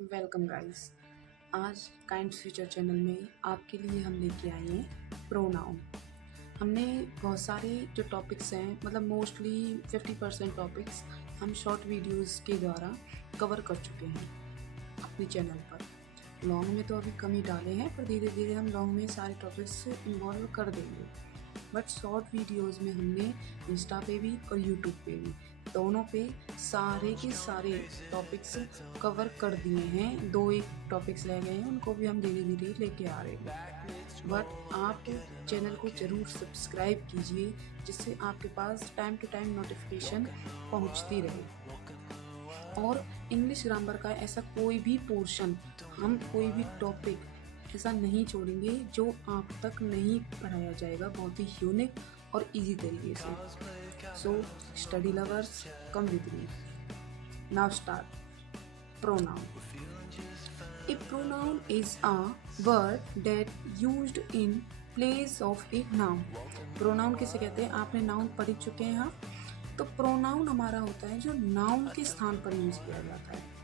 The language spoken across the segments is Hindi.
Welcome guys. आज काइंड फ्यूचर चैनल में आपके लिए हम लेके आए हैं प्रोनाउन। हमने बहुत सारे जो टॉपिक्स हैं मतलब मोस्टली 50% टॉपिक्स हम शॉर्ट वीडियोस के द्वारा कवर कर चुके हैं अपने चैनल पर। लॉन्ग में तो अभी कम ही डाले हैं, पर धीरे धीरे हम लॉन्ग में सारे टॉपिक्स इन्वॉल्व कर देंगे। बट शॉर्ट वीडियोस में हमने इंस्टा पे भी और यूट्यूब पे भी दोनों पे सारे के सारे टॉपिक्स कवर कर दिए हैं। दो एक टॉपिक्स रह गए हैं, उनको भी हम धीरे धीरे लेके आ रहे हैं। बट आप चैनल को ज़रूर सब्सक्राइब कीजिए, जिससे आपके पास टाइम टू टाइम नोटिफिकेशन पहुंचती रहे। और इंग्लिश ग्रामर का ऐसा कोई भी पोर्शन, हम कोई भी टॉपिक ऐसा नहीं छोड़ेंगे जो आप तक नहीं पढ़ाया जाएगा बहुत ही यूनिक और इजी तरीके से। So study lovers, come with me. Now start. Pronoun. A pronoun is a word that used in place of a noun. Pronoun किसे कहते हैं? आपने नाउन पढ़ चुके हैं हाँ। तो प्रोनाउन हमारा होता है जो नाउन के स्थान पर यूज किया जाता है।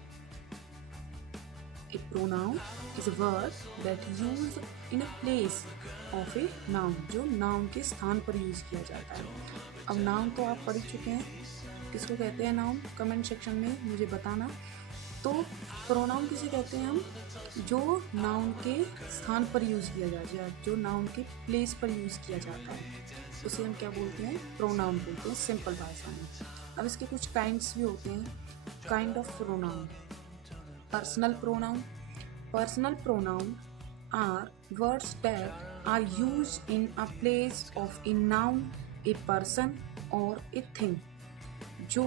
A pronoun is a word that used in a place of a noun, जो नाउन के स्थान पर यूज किया जाता है। अब नाउन तो आप पढ़ चुके हैं, किसको कहते हैं नाउन? कमेंट सेक्शन में मुझे बताना। तो प्रोनाउन किसे कहते हैं हम? जो नाउन के स्थान पर यूज किया जाता है, जो नाउन के प्लेस पर यूज किया जाता है, उसे हम क्या बोलते हैं? प्रोनाउन बोलते हैं सिंपल भाषा में। अब इसके कुछ काइंड्स भी होते हैं। Kind of pronoun. Personal pronoun. Personal pronoun are words that are used in a place of a noun, a person or a thing. जो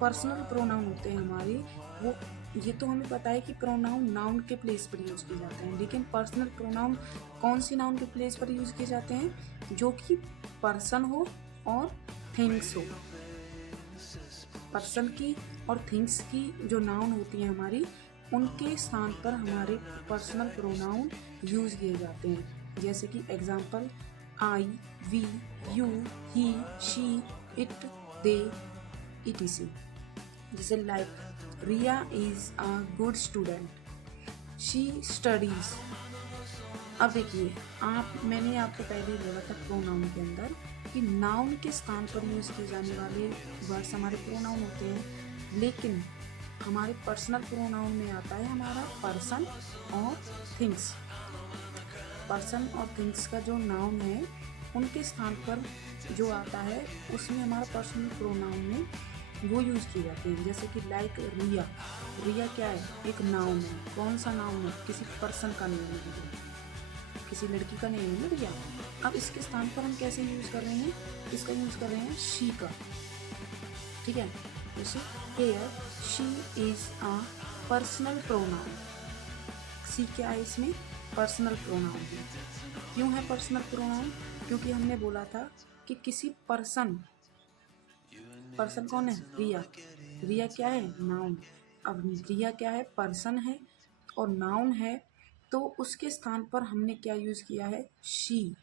पर्सनल प्रोनाउन होते हैं हमारे, वो ये तो हमें पता है कि प्रोनाउन नाउन के प्लेस पर यूज किए जाते हैं, लेकिन पर्सनल प्रोनाउन कौन सी नाउन के प्लेस पर यूज किए जाते हैं? जो कि पर्सन हो और थिंग्स हो। पर्सन की और थिंग्स की जो नाउन होती हैं हमारी, उनके स्थान पर हमारे पर्सनल प्रोनाउन यूज किए जाते हैं। जैसे कि example I, we, you, he, she, it, they, etc. जैसे like Riya is a good student, she studies. अब देखिए, मैंने आपको पहले ही बोला था प्रोनाउन के अंदर कि नाउन के स्थान पर यूज किए जाने वाले वर्ड्स हमारे प्रोनाउन होते हैं, लेकिन हमारे पर्सनल प्रोनाउन में आता है हमारा पर्सन और थिंग्स। पर्सन और थिंग्स का जो नाउन है, उनके स्थान पर जो आता है, उसमें हमारा पर्सनल प्रोनाउन में वो यूज़ किए जाते हैं। जैसे कि लाइक रिया। रिया क्या है? एक नाउन है। कौन सा नाउन है? किसी पर्सन का नेम है, किसी लड़की का नेम है रिया। अब इसके स्थान पर हम कैसे यूज़ कर रहे हैं? इसका यूज़ कर रहे हैं शी का। ठीक है, जैसे here she is a personal pronoun. She क्या है इसमें? पर्सनल प्रोनाउन है। क्यों है पर्सनल प्रोनाउन? क्योंकि हमने बोला था कि किसी पर्सन कौन है? रिया। रिया क्या है? नाउन। अब रिया क्या है? पर्सन है और नाउन है, तो उसके स्थान पर हमने क्या यूज किया है? शी।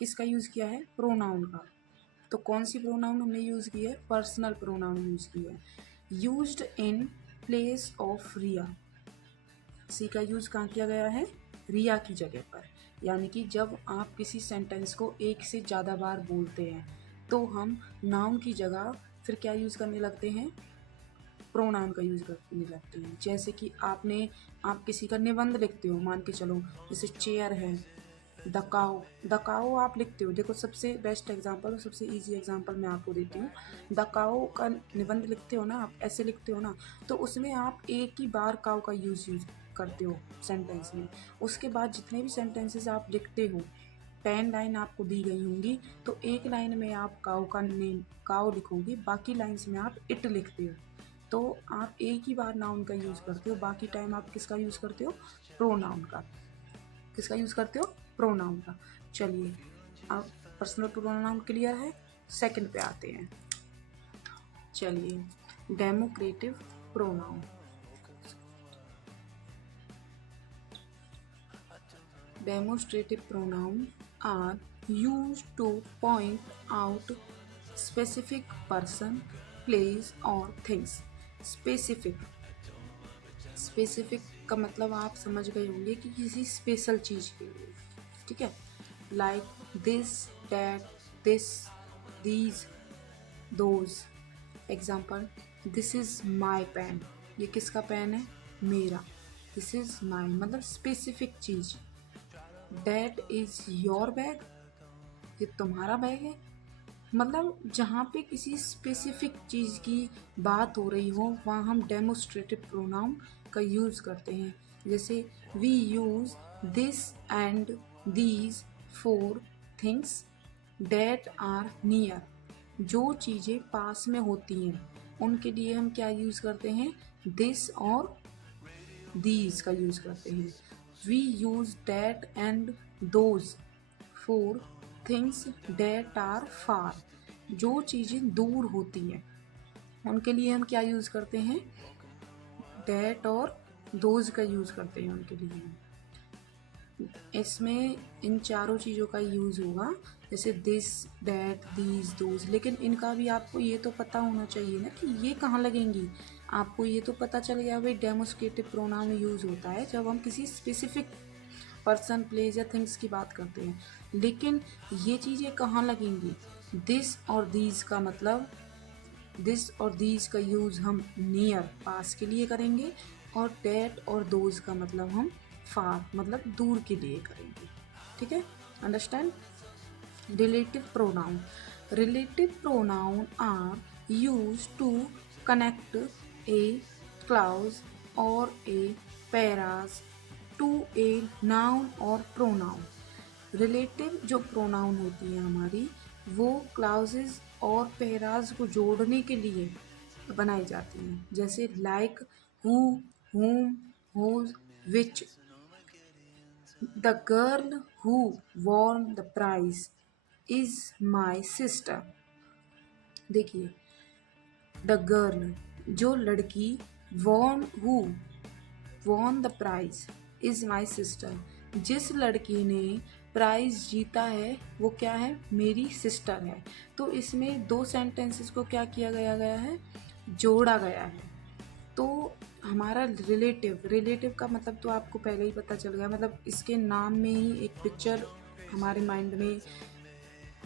किसका यूज किया है? प्रोनाउन का। तो कौन सी प्रोनाउन हमने यूज की है? पर्सनल प्रोनाउन यूज की है। यूज्ड इन प्लेस ऑफ रिया। सी का यूज कहाँ किया गया है? रिया की जगह पर। यानी कि जब आप किसी सेंटेंस को एक से ज़्यादा बार बोलते हैं, तो हम नाउन की जगह फिर क्या यूज़ करने लगते हैं? प्रोनाउन का यूज़ करने लगते हैं। जैसे कि आप किसी का निबंध लिखते हो, मान के चलो जैसे चेयर है, दकाओ आप लिखते हो। देखो, सबसे बेस्ट एग्जांपल और सबसे इजी एग्जांपल मैं आपको देती हूँ। दकाओ का निबंध लिखते हो ना, आप ऐसे लिखते हो ना, तो उसमें आप एक ही बार काओ का यूज करते हो सेंटेंस में। उसके बाद जितने भी सेंटेंसेस आप लिखते हो, 10 लाइन आपको दी गई होंगी, तो एक लाइन में आप काओ लिखोगे, बाकी लाइन्स में आप इट लिखते हो। तो आप एक ही बार नाउन का यूज़ करते हो, बाकी टाइम आप किसका यूज़ करते हो? प्रोनाउन का। किसका यूज़ करते हो? प्रोनाउन का। चलिए, अब पर्सनल प्रोनाउन क्लियर है। सेकंड पे आते हैं। चलिए, democratic pronoun. Demonstrative pronoun are used to point out specific person, place or things. Specific specific का मतलब आप समझ गए होंगे कि किसी स्पेशल चीज़ के लिए, ठीक है। Like this, that, this, these, those. Example, this is my pen, ये किसका पेन है? मेरा। दिस इज़ माई मतलब स्पेसिफिक चीज़। डैट इज़ योर बैग, ये तुम्हारा बैग है। मतलब जहाँ पे किसी स्पेसिफिक चीज़ की बात हो रही हो वहाँ हम डेमोस्ट्रेटिव प्रोनाउन का यूज़ करते हैं। जैसे we use this and these for things that are near, जो चीज़ें पास में होती हैं उनके लिए हम क्या यूज़ करते हैं? दिस और दीज का यूज़ करते हैं। We use that and those for things that are far, जो चीज़ें दूर होती हैं उनके लिए हम क्या यूज़ करते हैं? डेट और दोज का यूज़ करते हैं उनके लिए। इसमें इन चारों चीज़ों का यूज़ होगा, जैसे दिस, डैट, दीज, दोज। लेकिन इनका भी आपको ये तो पता होना चाहिए ना कि ये कहाँ लगेंगी। आपको ये तो पता चल गया भाई डेमोस्ट्रेटिव प्रोनाउन यूज़ होता है जब हम किसी स्पेसिफिक पर्सन, प्लेस या थिंग्स की बात करते हैं। लेकिन ये चीज़ें कहाँ लगेंगी? दिस और दीज का मतलब, दिस और दीज का यूज़ हम नियर, पास के लिए करेंगे, और डेट और दोज का मतलब हम फार मतलब दूर के लिए करेंगे, ठीक है। Understand? Relative pronoun. Relative pronoun are use to connect a clause और a phrase to a noun और प्रोनाउन। रिलेटिव जो प्रोनाउन होती है हमारी, वो क्लाउजेज और पैराज को जोड़ने के लिए बनाई जाती हैं। जैसे like, who, whom, whose, which। The girl who won the prize is my sister. देखिए, द गर्ल जो लड़की, who won the prize is my sister, जिस लड़की ने प्राइज जीता है वो क्या है? मेरी सिस्टर है। तो इसमें दो सेंटेंसेस को क्या किया गया है? जोड़ा गया है। तो हमारा रिलेटिव का मतलब तो आपको पहले ही पता चल गया, मतलब इसके नाम में ही एक पिक्चर हमारे माइंड में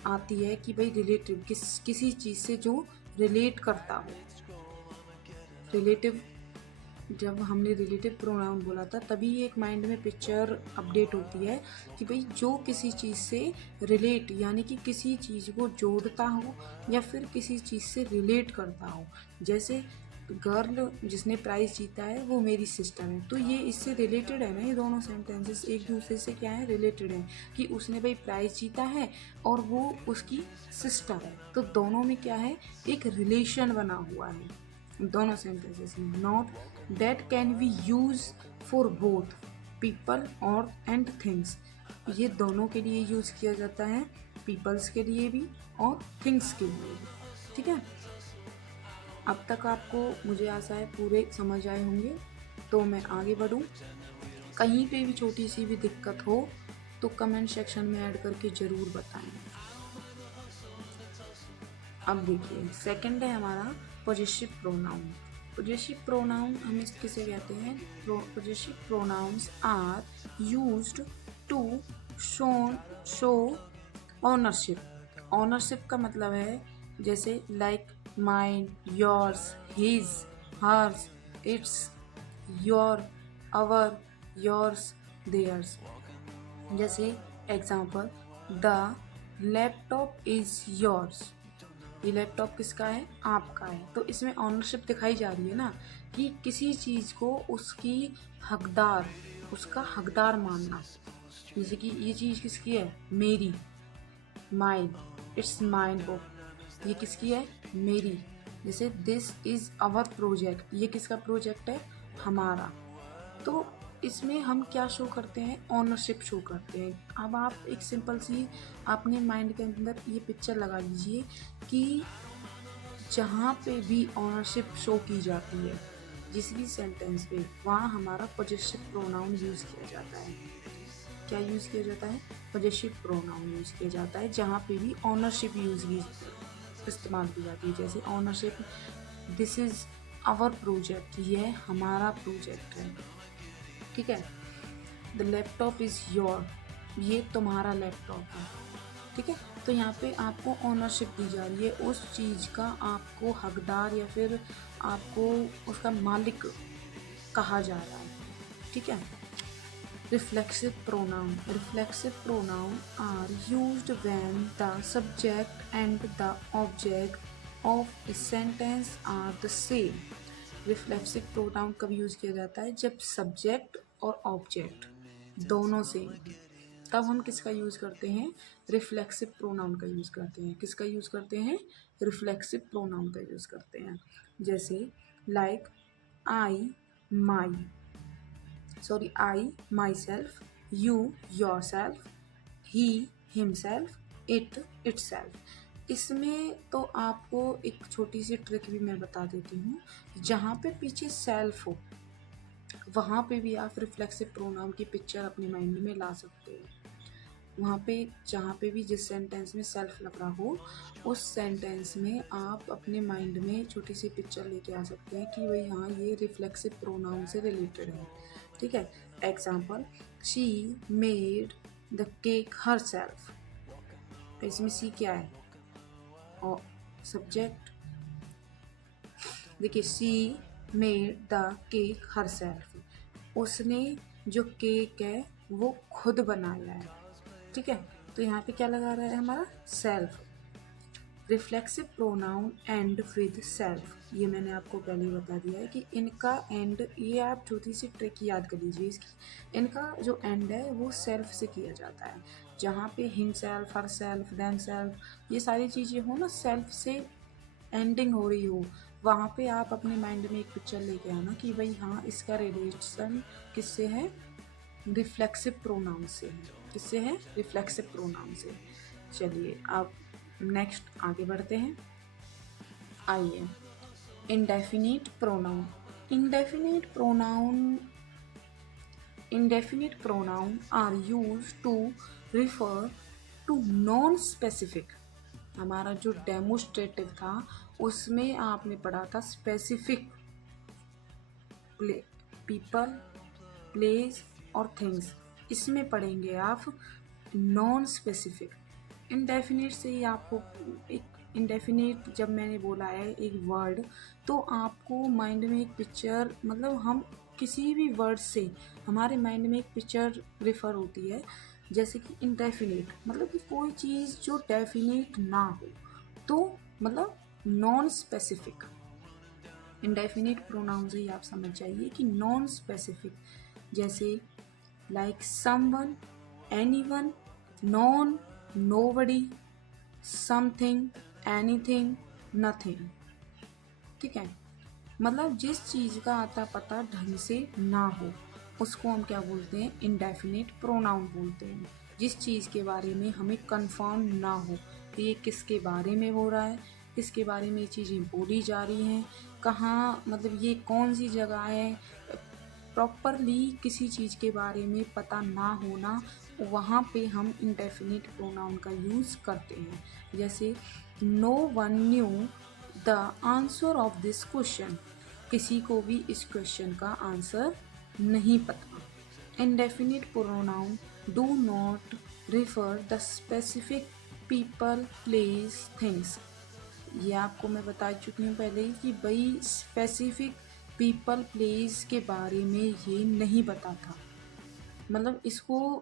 आती है कि भाई रिलेटिव किसी चीज़ से जो रिलेट करता हो। रिलेटिव, जब हमने रिलेटिव प्रोनाउन बोला था तभी एक माइंड में पिक्चर अपडेट होती है कि भाई जो किसी चीज़ से रिलेट, यानी कि किसी चीज़ को जोड़ता हो या फिर किसी चीज़ से रिलेट करता हो। जैसे गर्ल जिसने प्राइज़ जीता है वो मेरी सिस्टर है, तो ये इससे रिलेटेड है ना। ये दोनों सेंटेंसेस एक दूसरे से क्या है? रिलेटेड है कि उसने भाई प्राइज़ जीता है और वो उसकी सिस्टर है, तो दोनों में क्या है? एक रिलेशन बना हुआ है दोनों सेंटेंसेस में। Not that can be use for both people और एंड थिंग्स, ये दोनों के लिए यूज़ किया जाता है, पीपल्स के लिए भी और थिंग्स के लिए भी, ठीक है। अब तक आपको मुझे आशा है पूरे समझ आए होंगे, तो मैं आगे बढ़ूं। कहीं पे भी छोटी सी भी दिक्कत हो तो कमेंट सेक्शन में ऐड करके ज़रूर बताएं। अब देखिए, सेकंड है हमारा पॉजेसिव प्रोनाउन। पॉजेसिव प्रोनाउन हम इस किसे कहते हैं? Possessive pronouns are used to show ownership. Ownership का मतलब है जैसे like mine, yours, his, hers, its, your, our, yours, theirs. जैसे example, the laptop is yours, ये लैपटॉप किसका है? आपका है। तो इसमें ऑनरशिप दिखाई जा रही है ना, कि किसी चीज़ को उसकी हकदार, उसका हकदार मानना। जैसे कि ये चीज़ किसकी है? मेरी, माइन, इट्स माइन बुक, ये किसकी है? मेरी। जैसे दिस इज़ आवर प्रोजेक्ट, ये किसका प्रोजेक्ट है? हमारा। तो इसमें हम क्या शो करते हैं? ऑनरशिप शो करते हैं। अब आप एक सिंपल सी अपने माइंड के अंदर ये पिक्चर लगा लीजिए कि जहाँ पे भी ऑनरशिप शो की जाती है जिस भी सेंटेंस पे, वहाँ हमारा पॉजेसिव प्रोनाउन यूज़ किया जाता है। क्या यूज़ किया जाता है? पॉजेसिव प्रोनाउन यूज़ किया जाता है जहाँ पे भी ऑनरशिप इस्तेमाल की जाती है। जैसे ownership, this is our project, ये हमारा प्रोजेक्ट है। ठीक है। द लैपटॉप इज़ योर, ये तुम्हारा लैपटॉप है, ठीक है। तो यहाँ पे आपको ऑनरशिप दी जा रही है, उस चीज़ का आपको हकदार या फिर आपको उसका मालिक कहा जा रहा है, ठीक है। Reflexive pronoun. Reflexive pronoun are used when the subject and the object of a sentence are the same. Reflexive pronoun कब यूज़ किया जाता है? जब सब्जेक्ट और ऑब्जेक्ट दोनों सेम, तब हम किसका यूज़ करते हैं? रिफ्लेक्सिव प्रोनाउन का यूज़ करते हैं। किसका यूज़ करते हैं? रिफ्लेक्सिव प्रोनाउन का यूज़ करते हैं। जैसे like I my, sorry, I myself, you yourself, he himself, it itself। इसमें तो आपको एक छोटी सी ट्रिक भी मैं बता देती हूँ। जहाँ पे पीछे सेल्फ हो वहाँ पे भी आप रिफ्लेक्सिव प्रोनाउन की पिक्चर अपने माइंड में ला सकते हो। वहाँ पे जहाँ पे भी जिस सेंटेंस में सेल्फ लग रहा हो, उस सेंटेंस में आप अपने माइंड में छोटी सी पिक्चर लेके आ सकते हैं कि भाई हाँ ये रिफ्लेक्सिव प्रोनाउन से रिलेटेड है, ठीक है। Example, she made the cake her self. इसमें सी क्या है? और सब्जेक्ट। देखिए, सी made the cake her self, उसने जो केक है वो खुद बनाया है, ठीक है। तो यहाँ पे क्या लगा रहा है हमारा? Self. Reflexive pronoun and with self, ये मैंने आपको पहले ही बता दिया है कि इनका एंड, ये आप छोटी सी ट्रिक याद कर लीजिए इसकी। इनका जो एंड है वो सेल्फ से किया जाता है। जहाँ पे himself, herself, themself, ये सारी चीज़ें हो ना, सेल्फ से एंडिंग हो रही हो, वहाँ पे आप अपने माइंड में एक पिक्चर लेके आना कि भाई हाँ इसका रिलेशन किससे है? रिफ्लेक्सिव प्रोनाउन से है। किससे है? रिफ्लेक्सिव प्रोनाउन से। चलिए आप नेक्स्ट आगे बढ़ते हैं। आइए, indefinite pronoun. Indefinite pronoun indefinite pronoun are used to refer to non specific। हमारा जो डेमोस्ट्रेटिव था उसमें आपने पढ़ा था स्पेसिफिक पीपल, प्लेस और थिंग्स। इसमें पढ़ेंगे आप नॉन स्पेसिफिक। इनडेफिनिट से ही आपको एक इनडेफिनिट जब मैंने बोला है एक वर्ड, तो आपको माइंड में एक पिक्चर, मतलब हम किसी भी वर्ड से हमारे माइंड में एक पिक्चर रिफ़र होती है। जैसे कि इनडेफिनिट मतलब कि कोई चीज़ जो डेफिनिट ना हो, तो मतलब नॉन स्पेसिफिक। इनडेफिनिट प्रोनाउन से ही आप समझ जाइए कि नॉन स्पेसिफिक, जैसे like someone, anyone, non, nobody, something, anything, nothing, ठीक है। मतलब जिस चीज़ का आता पता ढंग से ना हो उसको हम क्या बोलते हैं? इनडेफिनिट प्रोनाउन बोलते हैं। जिस चीज़ के बारे में हमें कंफर्म ना हो कि ये किसके बारे में हो रहा है, किसके बारे में ये चीज़ें बोली जा रही हैं, कहाँ, मतलब ये कौन सी जगह है, प्रॉपरली किसी चीज़ के बारे में पता ना होना, वहाँ पे हम इंडेफिनिट प्रोनाउन का यूज़ करते हैं। जैसे no one knew the answer of this question, किसी को भी इस क्वेश्चन का आंसर नहीं पता। Indefinite pronoun do not refer the specific people, place, things. ये आपको मैं बता चुकी हूँ पहले ही कि भाई स्पेसिफिक पीपल, प्लेस के बारे में ये नहीं पता था, मतलब इसको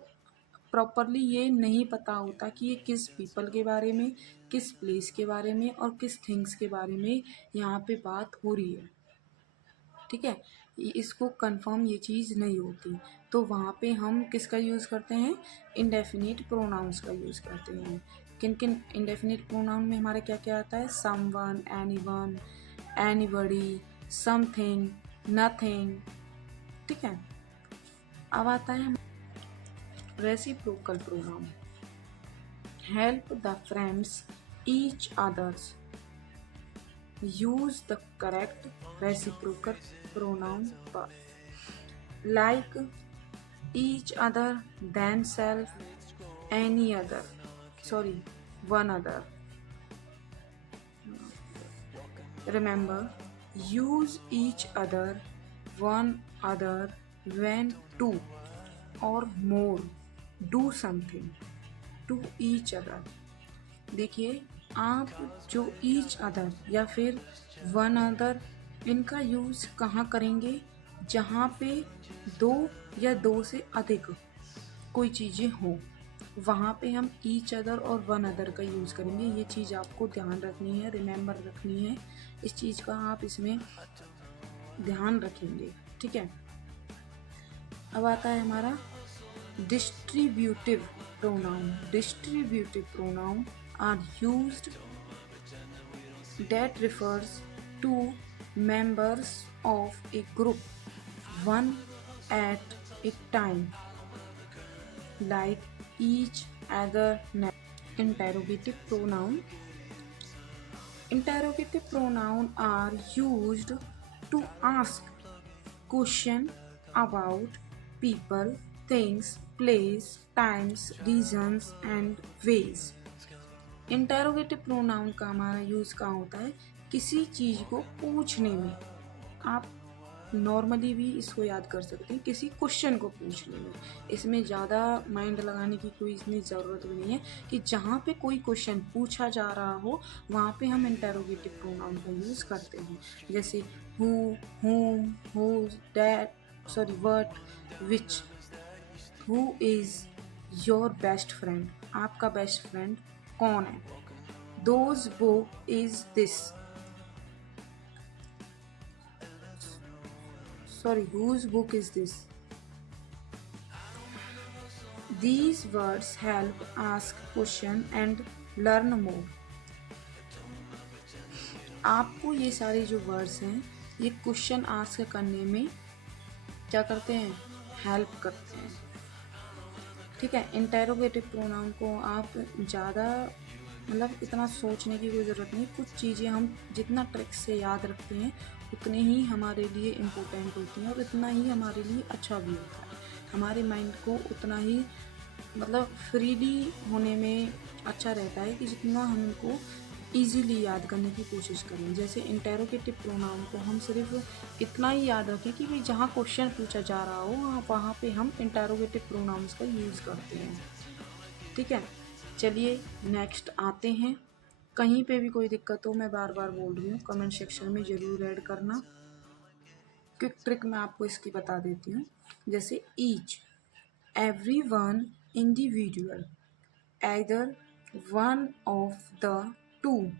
प्रॉपरली ये नहीं पता होता कि ये किस पीपल के बारे में, किस प्लेस के बारे में और किस थिंग्स के बारे में यहाँ पे बात हो रही है, ठीक है। इसको कंफर्म ये चीज़ नहीं होती, तो वहाँ पे हम किसका यूज़ करते हैं? इंडेफिनिट प्रोनाउंस का यूज़ करते हैं। किन किन इंडेफिनिट प्रोनाउन में हमारे क्या क्या आता है? Someone, anyone, anybody, something, nothing, ठीक है। अब आता है reciprocal pronoun. Help the friends each others, use the correct reciprocal pronoun पर, like, each other, than self, any other, sorry, one other। Remember, use each other, one other, when two or more do something to each other। देखिए, आप जो ईच अदर या फिर वन अदर, इनका यूज़ कहाँ करेंगे? जहाँ पे दो या दो से अधिक कोई चीज़ें हों, वहाँ पे हम ईच अदर और वन अदर का यूज़ करेंगे। ये चीज़ आपको ध्यान रखनी है, रिमेंबर रखनी है, इस चीज़ का आप इसमें ध्यान रखेंगे, ठीक है। अब आता है हमारा distributive pronoun. Distributive pronoun are used that refers to members of a group, one at a time, like each, other, interrogative pronoun। Interrogative pronoun are used to ask question about people, things, place, times, reasons and ways। Interrogative pronoun का हमारा यूज़ कहाँ होता है? किसी चीज़ को पूछने में। आप नॉर्मली भी इसको याद कर सकते हैं, किसी क्वेश्चन को पूछने में। इसमें ज़्यादा माइंड लगाने की कोई इतनी ज़रूरत भी नहीं है कि जहाँ पे कोई क्वेश्चन पूछा जा रहा हो वहाँ पे हम इंटेरोगेटिव प्रोनाउन का यूज़ करते हैं। जैसे who, whom, whose, that, what, which. Who is your best friend, आपका बेस्ट फ्रेंड कौन है? Those book is this, whose book is this. These words help ask question and learn more. आपको ये सारे जो वर्ड्स हैं ये क्वेश्चन आस्क करने में क्या करते हैं? हेल्प करते हैं, ठीक है। इंटेरोगेटिव प्रोनाउन को आप ज़्यादा इतना सोचने की कोई ज़रूरत नहीं। कुछ चीज़ें हम जितना ट्रिक से याद रखते हैं उतने ही हमारे लिए इम्पोर्टेंट होती हैं और इतना ही हमारे लिए अच्छा भी होता है। हमारे माइंड को उतना ही फ्रीली होने में अच्छा रहता है कि जितना हम उनको ईज़िली याद करने की कोशिश करें। जैसे इंटेरोगेटिव प्रोनाउन को हम सिर्फ इतना ही याद रखें कि भाई जहाँ क्वेश्चन पूछा जा रहा हो वहाँ पे हम इंटेरोगेटिव प्रोनाउंस का यूज़ करते हैं, ठीक है। चलिए नेक्स्ट आते हैं। कहीं पे भी कोई दिक्कत हो, मैं बार बार बोल रही हूँ, कमेंट सेक्शन में ज़रूर ऐड करना। क्विक ट्रिक मैं आपको इसकी बता देती हूँ। जैसे each, every one, individual, either one of the two,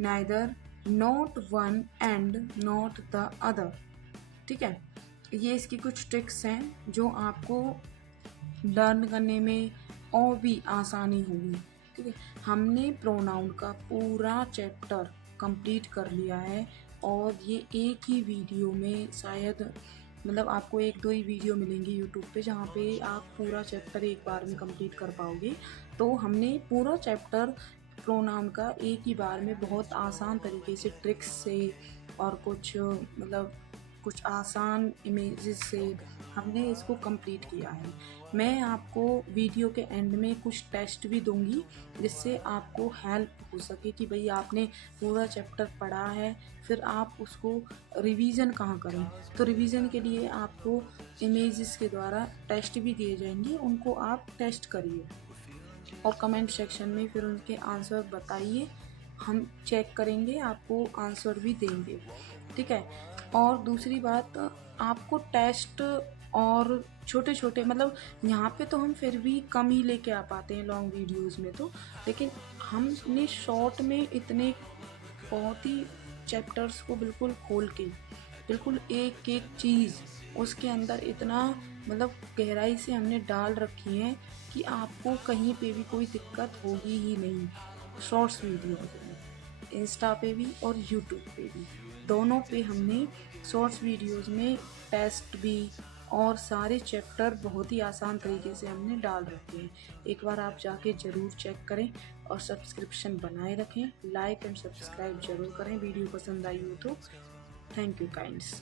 neither, not one and not the other, ठीक है। ये इसकी कुछ ट्रिक्स हैं जो आपको लर्न करने में और भी आसानी होगी, ठीक है। हमने प्रोनाउन का पूरा चैप्टर कंप्लीट कर लिया है और ये एक ही वीडियो में शायद आपको एक दो ही वीडियो मिलेंगी यूट्यूब पे जहाँ पे आप पूरा चैप्टर एक बार में कंप्लीट कर पाओगे। तो हमने पूरा चैप्टर प्रोनाउन का एक ही बार में बहुत आसान तरीके से ट्रिक्स से और कुछ आसान इमेजेस से हमने इसको कंप्लीट किया है। मैं आपको वीडियो के एंड में कुछ टेस्ट भी दूंगी जिससे आपको हेल्प हो सके कि भाई आपने पूरा चैप्टर पढ़ा है, फिर आप उसको रिवीजन कहाँ करें। तो रिवीजन के लिए आपको इमेजेस के द्वारा टेस्ट भी दिए जाएंगे, उनको आप टेस्ट करिए और कमेंट सेक्शन में फिर उनके आंसर बताइए, हम चेक करेंगे, आपको आंसर भी देंगे, ठीक है। और दूसरी बात, आपको टेस्ट और छोटे छोटे यहाँ पे तो हम फिर भी कम ही लेके आ पाते हैं लॉन्ग वीडियोस में तो, लेकिन हमने शॉर्ट में इतने बहुत ही चैप्टर्स को बिल्कुल खोल के बिल्कुल एक एक चीज़ उसके अंदर इतना गहराई से हमने डाल रखी है कि आपको कहीं पे भी कोई दिक्कत होगी ही नहीं। शॉर्ट्स वीडियो में इंस्टा पे भी और यूट्यूब पे भी, दोनों पे हमने शॉर्ट्स वीडियोस में टेस्ट भी और सारे चैप्टर बहुत ही आसान तरीके से हमने डाल रखे हैं। एक बार आप जाके ज़रूर चेक करें और सब्सक्रिप्शन बनाए रखें, लाइक एंड सब्सक्राइब ज़रूर करें वीडियो पसंद आई हो तो। Thank you kinds.